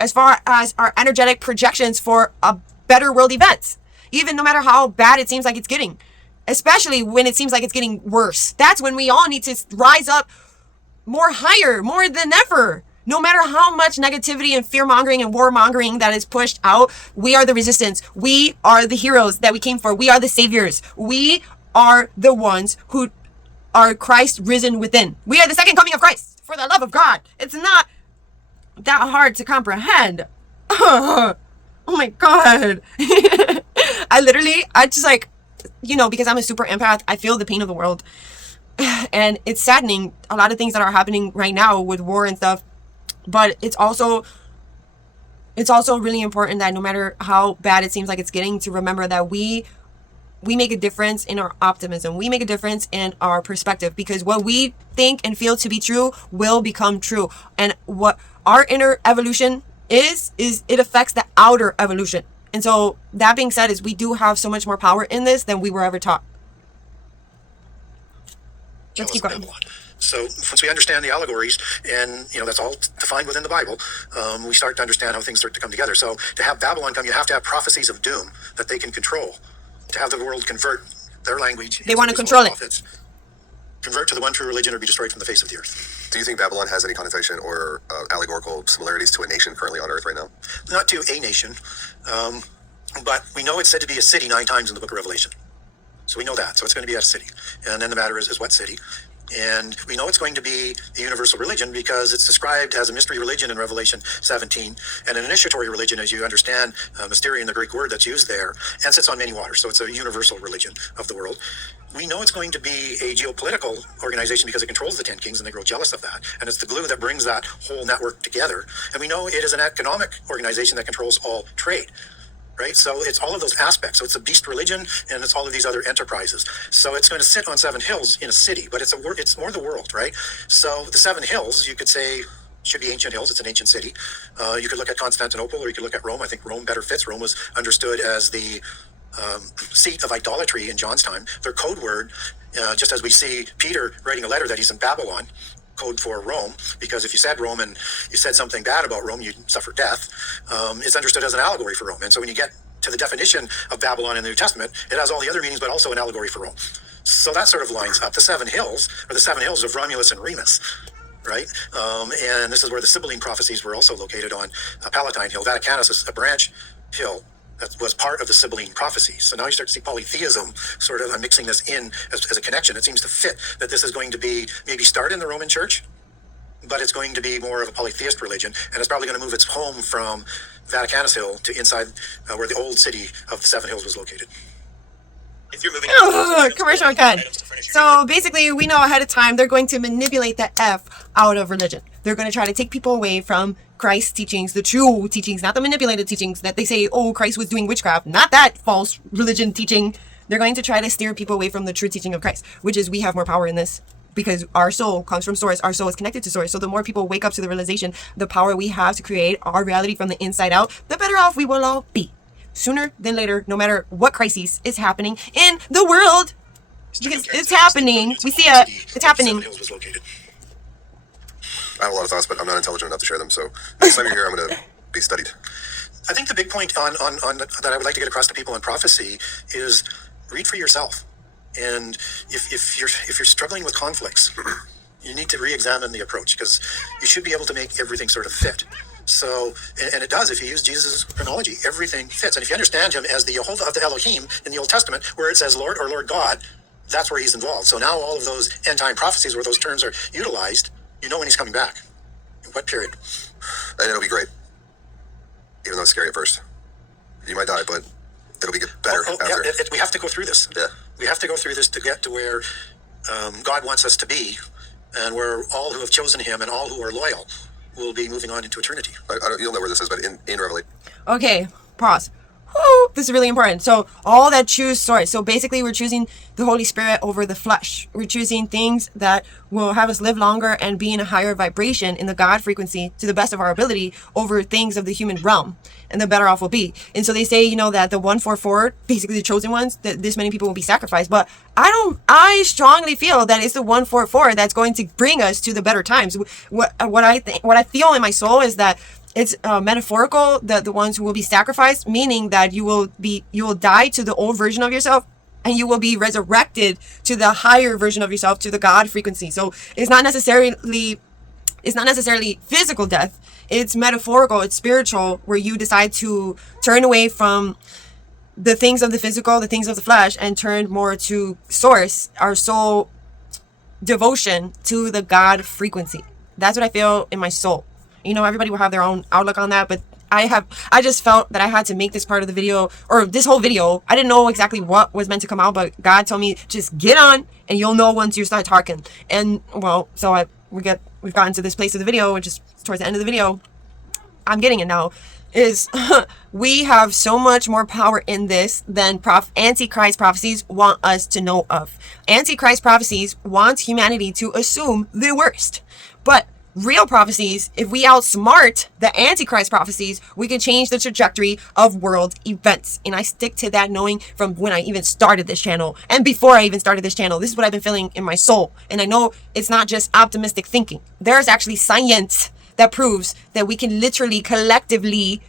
as far as our energetic projections for a better world events, even no matter how bad it seems like it's getting, especially when it seems like it's getting worse. That's when we all need to rise up more higher, more than ever. No matter how much negativity and fear-mongering and war-mongering that is pushed out, we are the resistance. We are the heroes that we came for. We are the saviors. We are the ones who are Christ risen within. We are the second coming of Christ, for the love of God. It's not that hard to comprehend. Oh my God. I just like, because I'm a super empath, I feel the pain of the world. And it's saddening, a lot of things that are happening right now with war and stuff. But it's also really important that no matter how bad it seems like it's getting, to remember that we make a difference in our optimism. We make a difference in our perspective, because what we think and feel to be true will become true. And what our inner evolution is it affects the outer evolution. And so that being said, is we do have so much more power in this than we were ever taught. Let's keep going. So once we understand the allegories, and that's all defined within the Bible, we start to understand how things start to come together. So to have Babylon come, you have to have prophecies of doom that they can control. To have the world convert their language, they want to control it. Prophets, convert to the one true religion, or be destroyed from the face of the earth. Do you think Babylon has any connotation or allegorical similarities to a nation currently on Earth right now? Not to a nation, but we know it's said to be a city 9 times in the book of Revelation. So we know that. So it's going to be at a city. And then the matter is what city? And we know it's going to be a universal religion because it's described as a mystery religion in Revelation 17, and an initiatory religion, as you understand, mysterion, the Greek word that's used there, and sits on many waters. So it's a universal religion of the world. We know it's going to be a geopolitical organization because it controls the 10 kings, and they grow jealous of that. And it's the glue that brings that whole network together. And we know it is an economic organization that controls all trade. Right? So it's all of those aspects. So it's a beast religion, and it's all of these other enterprises. So it's going to sit on 7 hills in a city, but it's more the world, right? So the 7 hills, you could say, should be ancient hills. It's an ancient city. You could look at Constantinople, or you could look at Rome. I think Rome better fits. Rome was understood as the seat of idolatry in John's time. Their code word, just as we see Peter writing a letter that he's in Babylon, code for Rome, because if you said Rome and you said something bad about Rome, you'd suffer death. It's understood as an allegory for Rome. And so when you get to the definition of Babylon in the New Testament, it has all the other meanings, but also an allegory for Rome. So that sort of lines up. The 7 hills are the 7 hills of Romulus and Remus, right? And this is where the Sibylline prophecies were also located on Palatine Hill. Vaticanus is a branch hill that was part of the Sibylline prophecies. So now you start to see polytheism sort of mixing this in as a connection. It seems to fit that this is going to be maybe start in the Roman Church, but it's going to be more of a polytheist religion, and it's probably going to move its home from Vaticanus Hill to inside where the old city of the 7 Hills was located. If you're moving commercial cut. So basically, we know ahead of time they're going to manipulate the F out of religion. They're going to try to take people away from Christ's teachings, the true teachings, not the manipulated teachings that they say, oh, Christ was doing witchcraft, not that false religion teaching. They're going to try to steer people away from the true teaching of Christ, which is we have more power in this because our soul comes from source. Our soul is connected to source. So the more people wake up to the realization, the power we have to create our reality from the inside out, the better off we will all be. Sooner than later, no matter what crisis is happening in the world, because it's happening. We see it's happening. I have a lot of thoughts, but I'm not intelligent enough to share them. So next time you're here, I'm going to be studied. I think the big point on that I would like to get across to people on prophecy is read for yourself. And if you're struggling with conflicts, you need to re-examine the approach, because you should be able to make everything sort of fit. So, and it does, if you use Jesus' chronology, everything fits. And if you understand him as the Jehovah of the Elohim in the Old Testament, where it says Lord or Lord God, that's where he's involved. So now all of those end-time prophecies where those terms are utilized, you know when he's coming back. In what period? And it'll be great, even though it's scary at first. You might die, but it'll be better after. Yeah, we have to go through this. Yeah. We have to go through this to get to where God wants us to be, and where all who have chosen him and all who are loyal will be moving on into eternity. You'll know where this is, but in Revelation. Okay, pause. Woo, this is really important. So all that choose source. So basically we're choosing the Holy Spirit over the flesh. We're choosing things that will have us live longer and be in a higher vibration in the God frequency to the best of our ability over things of the human realm. And the better off we'll be. And so they say, that the 144, basically the chosen ones, that this many people will be sacrificed. But I strongly feel that it's the 144 that's going to bring us to the better times. What I feel in my soul is that it's metaphorical, the ones who will be sacrificed, meaning that you will die to the old version of yourself, and you will be resurrected to the higher version of yourself, to the God frequency. So it's not necessarily physical death. It's metaphorical, it's spiritual, where you decide to turn away from the things of the physical, the things of the flesh, and turn more to source, our soul devotion to the God frequency. That's what I feel in my soul. You know, everybody will have their own outlook on that, but I just felt that I had to make this part of the video, or this whole video. I didn't know exactly what was meant to come out, but God told me, just get on and you'll know once you start talking. And well, so we've gotten to this place of the video, which is towards the end of the video. I'm getting it now. Is we have so much more power in this than Antichrist prophecies want us to know of. Antichrist prophecies want humanity to assume the worst. But real prophecies, if we outsmart the Antichrist prophecies, we can change the trajectory of world events. And I stick to that, knowing from when I even started this channel, and before I even started this channel, this is what I've been feeling in my soul. And I know it's not just optimistic thinking. There's actually science that proves that we can literally collectively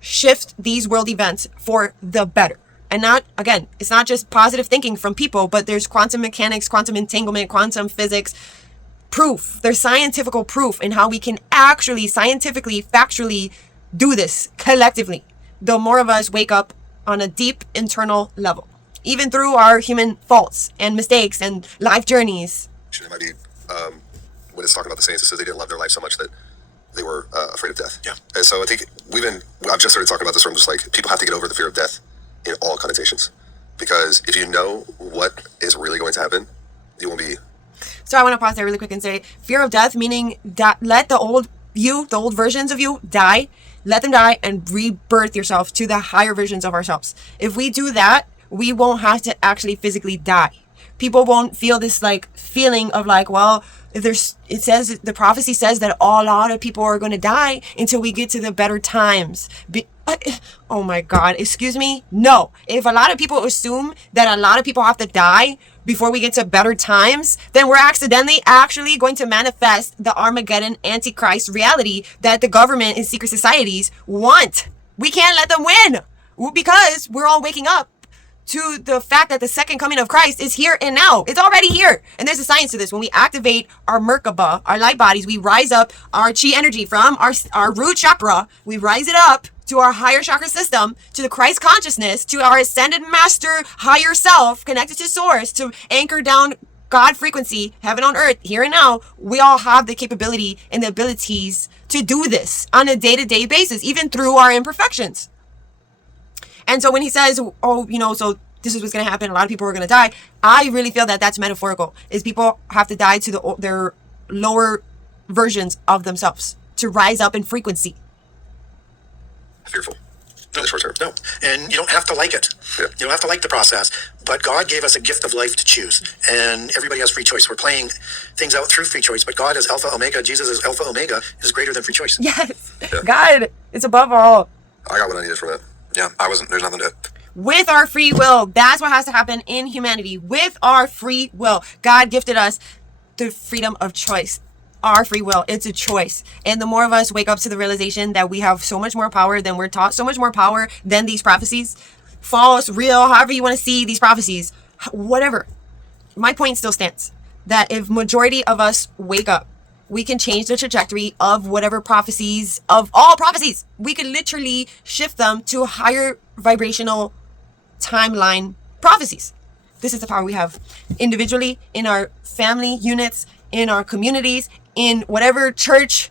shift these world events for the better. And not, again, it's not just positive thinking from people, but there's quantum mechanics, quantum entanglement, quantum physics proof. There's scientific proof in how we can actually scientifically, factually do this collectively. The more of us wake up on a deep internal level, even through our human faults and mistakes and life journeys. It might be, when it's talking about the saints, it says they didn't love their life so much that they were afraid of death. Yeah. And so I think I've just started talking about this from just like, people have to get over the fear of death in all connotations. Because if you know what is really going to happen, you won't be. So I want to pause there really quick and say, fear of death, meaning that let the old versions of you die, let them die and rebirth yourself to the higher versions of ourselves. If we do that, we won't have to actually physically die. People won't feel this like feeling of like, well, the prophecy says that a lot of people are going to die until we get to the better times. Oh my God, excuse me? No. If a lot of people assume that a lot of people have to die before we get to better times, then we're accidentally actually going to manifest the Armageddon Antichrist reality that the government and secret societies want. We can't let them win because we're all waking up to the fact that the second coming of Christ is here and now. It's already here. And there's a science to this. When we activate our Merkaba, our light bodies, we rise up our chi energy from our root chakra. We rise it up to our higher chakra system, to the Christ consciousness, to our ascended master higher self, connected to source, to anchor down God frequency, heaven on earth, here and now. We all have the capability and the abilities to do this on a day-to-day basis, even through our imperfections. And so when he says, oh, so this is what's going to happen, a lot of people are going to die, I really feel that that's metaphorical, is people have to die to their lower versions of themselves to rise up in frequency. Fearful. No, short term. No. And you don't have to like it. Yeah. You don't have to like the process. But God gave us a gift of life to choose. And everybody has free choice. We're playing things out through free choice. But God is Alpha Omega. Jesus is Alpha Omega, is greater than free choice. Yes. Yeah. God is above all. I got what I needed from that. Yeah, there's nothing to. With our free will. That's what has to happen in humanity. With our free will. God gifted us the freedom of choice. Our free will. It's a choice. And the more of us wake up to the realization that we have so much more power than we're taught, so much more power than these prophecies, false, real, however you want to see these prophecies, whatever. My point still stands. That if majority of us wake up, we can change the trajectory of whatever prophecies, of all prophecies. We can literally shift them to higher vibrational timeline prophecies. This is the power we have individually, in our family units, in our communities, in whatever church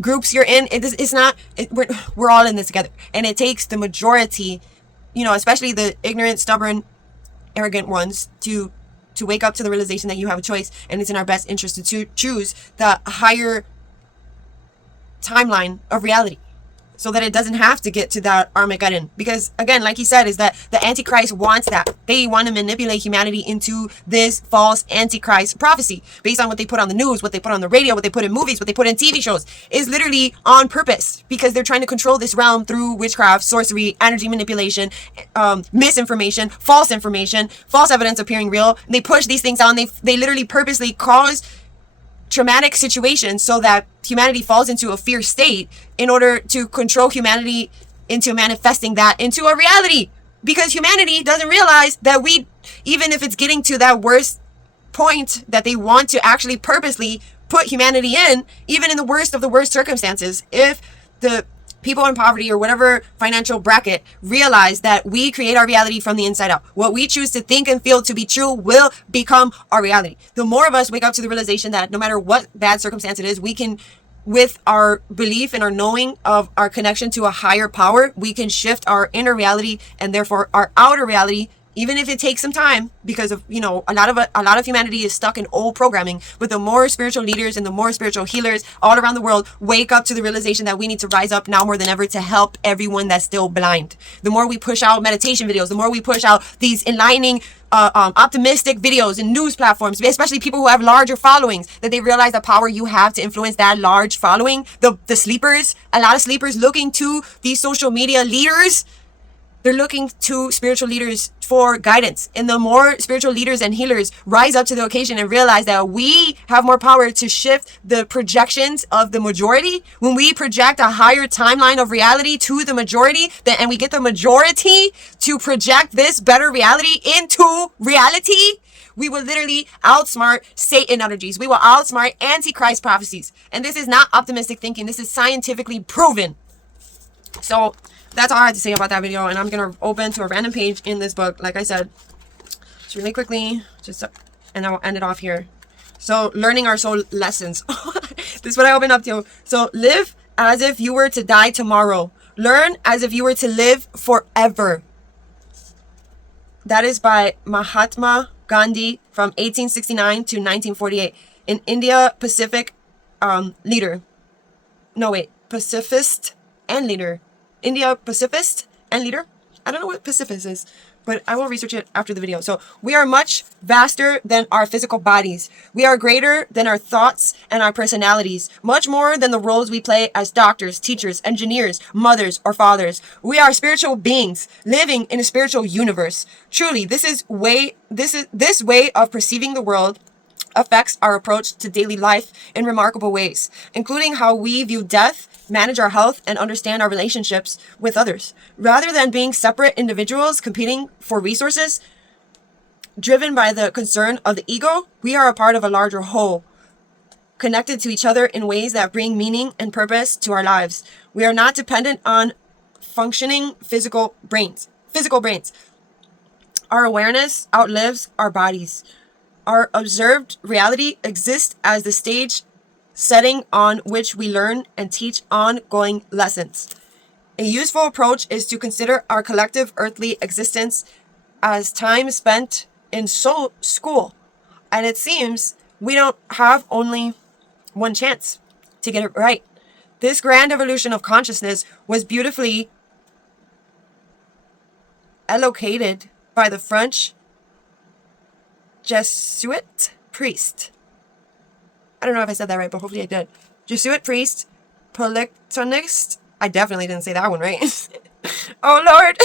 groups you're in. We're all in this together. And it takes the majority, especially the ignorant, stubborn, arrogant ones, to wake up to the realization that you have a choice, and it's in our best interest to choose the higher timeline of reality, so that it doesn't have to get to that Armageddon. Because again, like he said, is that the Antichrist wants that. They want to manipulate humanity into this false Antichrist prophecy based on what they put on the news, what they put on the radio, what they put in movies, what they put in TV shows, is literally on purpose, because they're trying to control this realm through witchcraft, sorcery, energy manipulation, misinformation, false evidence appearing real. And they push these things on. They literally purposely cause traumatic situations so that humanity falls into a fear state in order to control humanity into manifesting that into a reality. Because humanity doesn't realize that even if it's getting to that worst point that they want to actually purposely put humanity in, even in the worst of the worst circumstances, if the people in poverty or whatever financial bracket realize that we create our reality from the inside out, what we choose to think and feel to be true will become our reality. The more of us wake up to the realization that no matter what bad circumstance it is, we can, with our belief and our knowing of our connection to a higher power, we can shift our inner reality and therefore our outer reality, even if it takes some time, because of, you know, a lot of humanity is stuck in old programming. But the more spiritual leaders and the more spiritual healers all around the world wake up to the realization that we need to rise up now more than ever to help everyone that's still blind. The more we push out meditation videos, the more we push out these enlightening, optimistic videos and news platforms, especially people who have larger followings, that they realize the power you have to influence that large following. The sleepers, a lot of sleepers looking to these social media leaders. They're looking to spiritual leaders for guidance. And the more spiritual leaders and healers rise up to the occasion and realize that we have more power to shift the projections of the majority, when we project a higher timeline of reality to the majority, and we get the majority to project this better reality into reality, we will literally outsmart Satan energies. We will outsmart Antichrist prophecies. And this is not optimistic thinking. This is scientifically proven. So that's all I had to say about that video, and I'm going to open to a random page in this book, like I said, just really quickly, and I'll end it off here. So, learning our soul lessons. This is what I opened up to. So, live as if you were to die tomorrow. Learn as if you were to live forever. That is by Mahatma Gandhi from 1869 to 1948. An India Pacific leader. No, wait. Pacifist and leader. India pacifist and leader. I don't know what pacifist is, but I will research it after the video. So we are much vaster than our physical bodies. We are greater than our thoughts and our personalities, much more than the roles we play as doctors, teachers, engineers, mothers, or fathers. We are spiritual beings living in a spiritual universe. Truly, this way of perceiving the world affects our approach to daily life in remarkable ways, including how we view death, manage our health, and understand our relationships with others. Rather than being separate individuals competing for resources, driven by the concern of the ego, we are a part of a larger whole, connected to each other in ways that bring meaning and purpose to our lives. We are not dependent on functioning physical brains. Our awareness outlives our bodies. Our observed reality exists as the stage setting on which we learn and teach ongoing lessons. A useful approach is to consider our collective earthly existence as time spent in school. And it seems we don't have only one chance to get it right. This grand evolution of consciousness was beautifully eloquated by the French Jesuit priest. I don't know if I said that right, but hopefully I did. Jesuit priest, polytonist. I definitely didn't say that one right. Oh, Lord.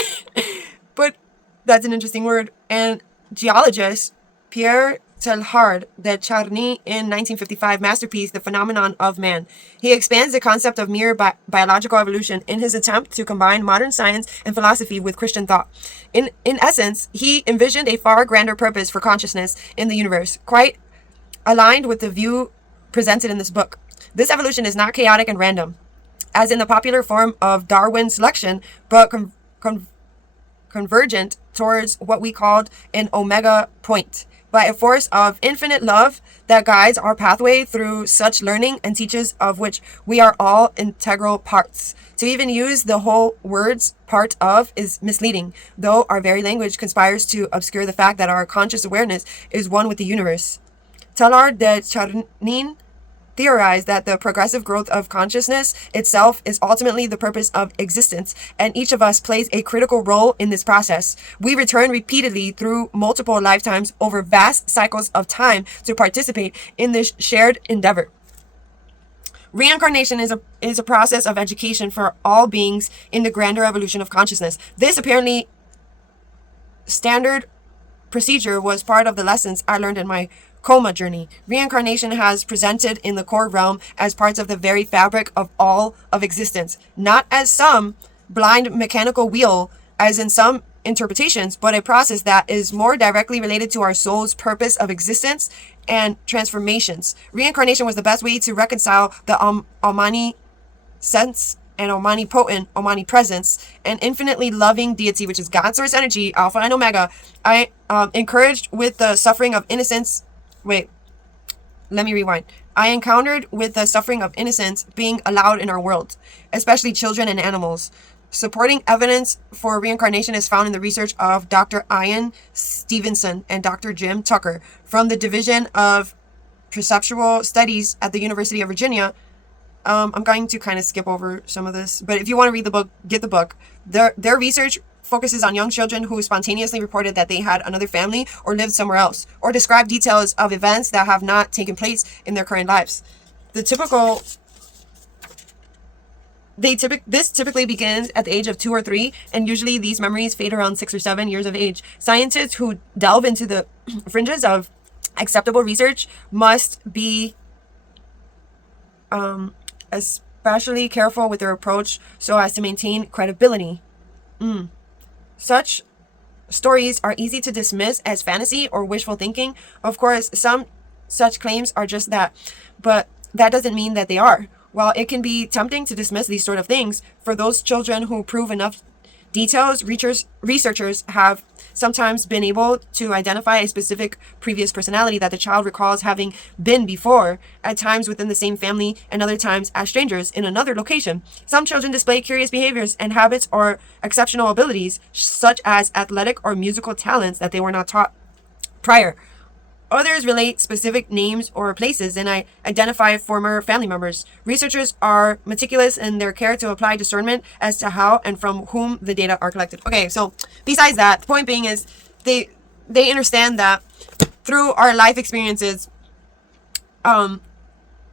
But that's an interesting word. And geologist Pierre Teilhard de Chardin in 1955 masterpiece, The Phenomenon of Man. He expands the concept of mere biological evolution in his attempt to combine modern science and philosophy with Christian thought. In essence, he envisioned a far grander purpose for consciousness in the universe, quite aligned with the view presented in this book. This evolution is not chaotic and random, as in the popular form of Darwin's selection, but convergent towards what we called an omega point, by a force of infinite love that guides our pathway through such learning and teaches of which we are all integral parts. To even use the whole words part of is misleading, though our very language conspires to obscure the fact that our conscious awareness is one with the universe. Teilhard de Chardin theorized that the progressive growth of consciousness itself is ultimately the purpose of existence, and each of us plays a critical role in this process. We return repeatedly through multiple lifetimes over vast cycles of time to participate in this shared endeavor. Reincarnation is a process of education for all beings in the grander evolution of consciousness. This apparently standard procedure was part of the lessons I learned in my coma journey. Reincarnation has presented in the core realm as parts of the very fabric of all of existence, not as some blind mechanical wheel, as in some interpretations, but a process that is more directly related to our soul's purpose of existence and transformations. Reincarnation was the best way to reconcile the Omani sense and omnipotent, omnipresence, and infinitely loving deity, which is God source energy, Alpha and Omega. I encouraged with the suffering of innocence. Wait, let me rewind. I encountered with the suffering of innocence being allowed in our world, especially children and animals. Supporting evidence for reincarnation is found in the research of Dr. Ian Stevenson and Dr. Jim Tucker from the Division of Perceptual Studies at the University of Virginia. I'm going to kind of skip over some of this, but if you want to read the book, get the book. Their research focuses on young children who spontaneously reported that they had another family or lived somewhere else, or describe details of events that have not taken place in their current lives. This typically begins at the age of 2 or 3, and usually these memories fade around 6 or 7 years of age. Scientists who delve into the fringes of acceptable research must be especially careful with their approach so as to maintain credibility. Such stories are easy to dismiss as fantasy or wishful thinking. Of course, some such claims are just that, but that doesn't mean that they are. While it can be tempting to dismiss these sort of things, for those children who prove enough details, researchers have sometimes been able to identify a specific previous personality that the child recalls having been before, at times within the same family and other times as strangers in another location. Some children display curious behaviors and habits or exceptional abilities, such as athletic or musical talents that they were not taught prior. Others relate specific names or places and identify former family members. Researchers are meticulous in their care to apply discernment as to how and from whom the data are collected. Okay, so besides that, the point being is they understand that through our life experiences,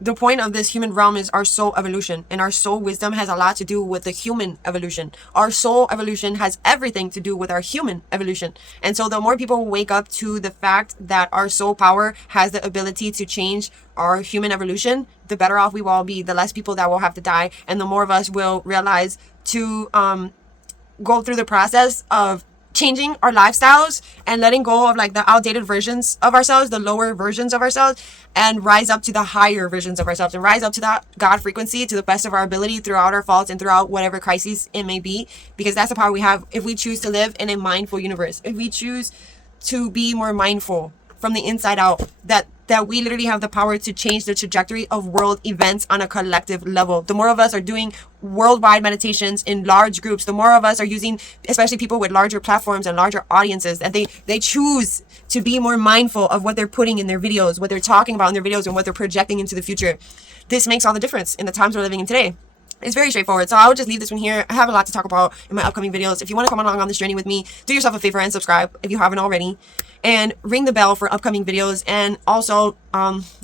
the point of this human realm is our soul evolution, and our soul wisdom has a lot to do with the human evolution. Our soul evolution has everything to do with our human evolution. And so the more people wake up to the fact that our soul power has the ability to change our human evolution, the better off we will all be, the less people that will have to die, and the more of us will realize to go through the process of changing our lifestyles and letting go of like the outdated versions of ourselves, the lower versions of ourselves, and rise up to the higher versions of ourselves and rise up to that God frequency to the best of our ability throughout our faults and throughout whatever crises it may be, because that's the power we have if we choose to live in a mindful universe. If we choose to be more mindful from the inside out, that we literally have the power to change the trajectory of world events on a collective level. The more of us are doing worldwide meditations in large groups, the more of us are using, especially people with larger platforms and larger audiences, and they choose to be more mindful of what they're putting in their videos, what they're talking about in their videos, and what they're projecting into the future. This makes all the difference in the times we're living in today. It's very straightforward. So I would just leave this one here. I have a lot to talk about in my upcoming videos. If you want to come along on this journey with me, do yourself a favor and subscribe if you haven't already. And ring the bell for upcoming videos. And also,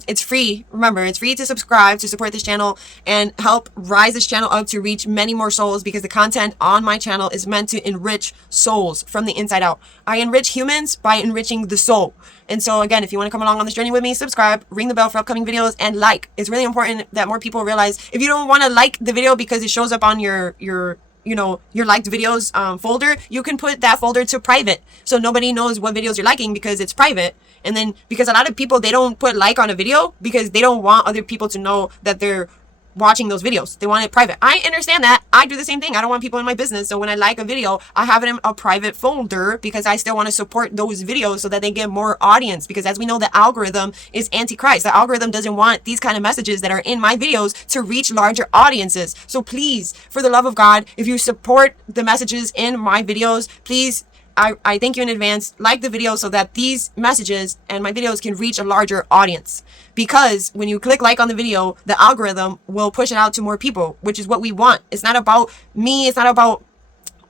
it's free. Remember, it's free to subscribe to support this channel and help rise this channel up to reach many more souls, because the content on my channel is meant to enrich souls from the inside out. I enrich humans by enriching the soul. And so again, if you want to come along on this journey with me, subscribe, ring the bell for upcoming videos, and like. It's really important that more people realize, if you don't want to like the video because it shows up on your liked videos folder, you can put that folder to private, so nobody knows what videos you're liking because it's private. And then, because a lot of people, they don't put like on a video because they don't want other people to know that they're watching those videos. They want it private. I understand that. I do the same thing. I don't want people in my business. So when I like a video, I have it in a private folder because I still want to support those videos so that they get more audience. Because as we know, the algorithm is antichrist. The algorithm doesn't want these kind of messages that are in my videos to reach larger audiences. So please, for the love of God, if you support the messages in my videos, please, I thank you in advance. Like the video so that these messages and my videos can reach a larger audience. Because when you click like on the video, the algorithm will push it out to more people, which is what we want. It's not about me. It's not about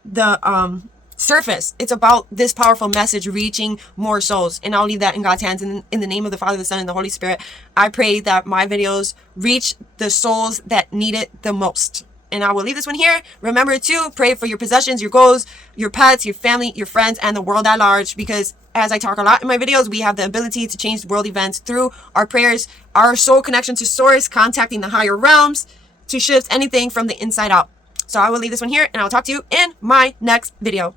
the surface. It's about this powerful message reaching more souls. And I'll leave that in God's hands. In the name of the Father, the Son, and the Holy Spirit, I pray that my videos reach the souls that need it the most. And I will leave this one here. Remember to pray for your possessions, your goals, your pets, your family, your friends, and the world at large. Because as I talk a lot in my videos, we have the ability to change world events through our prayers, our soul connection to source, contacting the higher realms to shift anything from the inside out. So I will leave this one here, and I will talk to you in my next video.